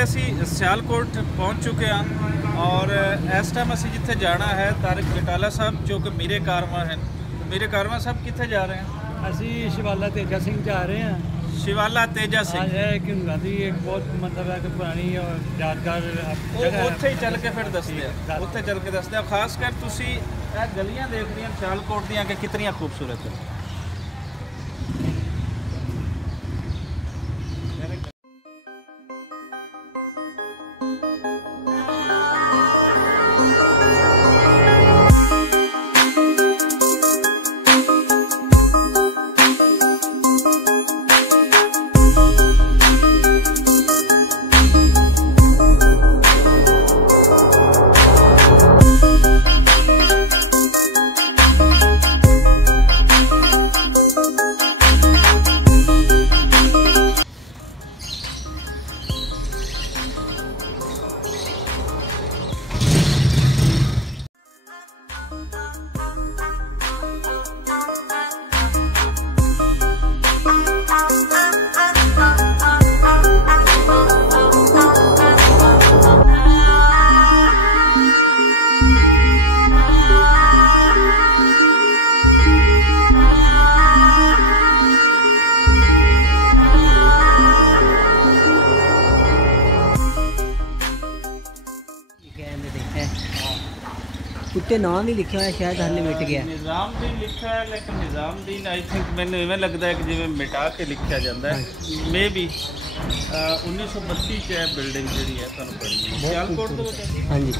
ਵੇਲੇ ਅਸੀਂ ਸਿਆਲਕੋਟ ਪਹੁੰਚ ਚੁੱਕੇ ਹਾਂ और इस टाइम असी जिथे जाना है तारिक बटाला साहब जो कि मीरे कारवां हैं। मीरे कारवां साहब किथे जा रहे हैं? असी शिवाला तेजा सिंह जा रहे हैं। शिवाला तेजा सिंह एक बहुत मतलब है कि पुरानी और यादगार उत्थे ही चल के फिर दसदे उत्थे चल के दसदे। खास कर तुसी गलियां देखदी हैं सियालकोट दियां कि कितनी खूबसूरत है। उत्ते नाम नहीं लिखा है, शायद हाले मिट गया। निज़ामुद्दीन लिखा है लेकिन निज़ामुद्दीन आई थिंक मैंने इवें लगता है कि जिवें मिटा के लिखा जाता है। मे बी 1932 है बिल्डिंग जी है तुहानूं पढ़नी सियालकोट तो हाँ जी।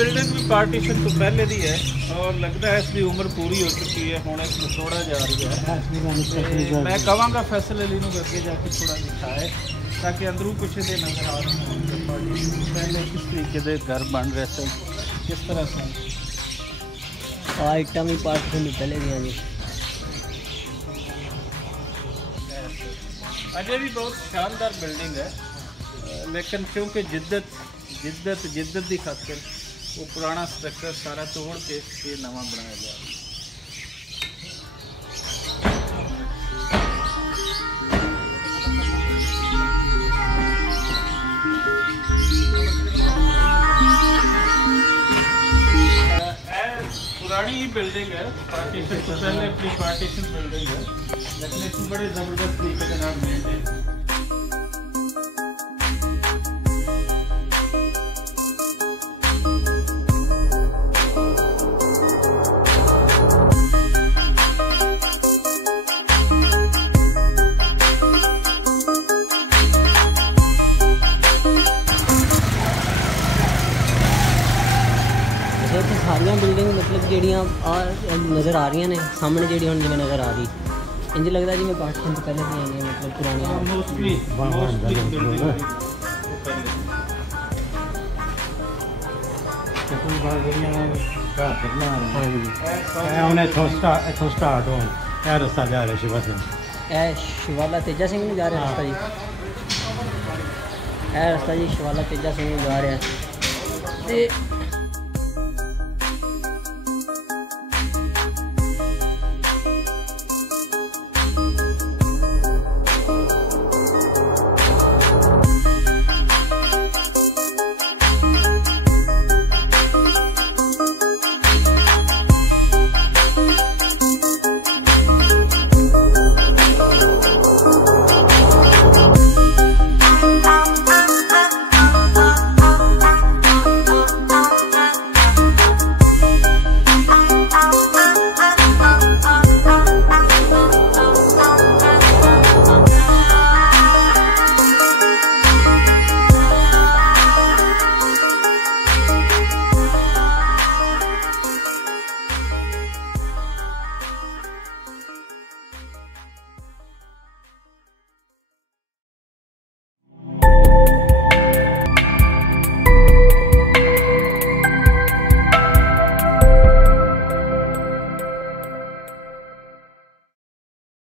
बिल्डिंग भी पार्टीशन तो पहले दी है और लगता है इसकी उम्र पूरी हो चुकी है, हुण इसमें तोड़ा जा रही है। मैं कहांगा फैसल अली नूं अगे जाके थोड़ा दिखाए ताकि अंदरों कुछ दे नजर आ रहे पहले किस तरीके के घर बन रहे थे, किस तरह से आइटम भी पार्टीशन पहले दी जी। अजय भी बहुत शानदार बिल्डिंग है लेकिन क्योंकि जिद्दत की खातिर वो पुराना स्ट्रक्चर सारा तोड़ के ये नवा बनाया गया। पुरानी बिल्डिंग है, पार्टीशन तो पहले अपनी पार्टीशन बिल्डिंग है लेकिन इसमें बड़े ज़बरदस्त तरीके के नाम मेंटेन सारिया बिल्डिंग मतलब जड़ियाँ नज़र आ रही ने सामने जी हम जिमें नज़र आ रही इंज लगता जी मैं पार्टीशन तो पहले भी आई मतलब पुरानी रस्ता जा रहा शिवा सिंह शिवाला तेजा सिंह में जा रहा रास्ता जी। रास्ता जी शिवाला तेजा सिंह में जा रहा है।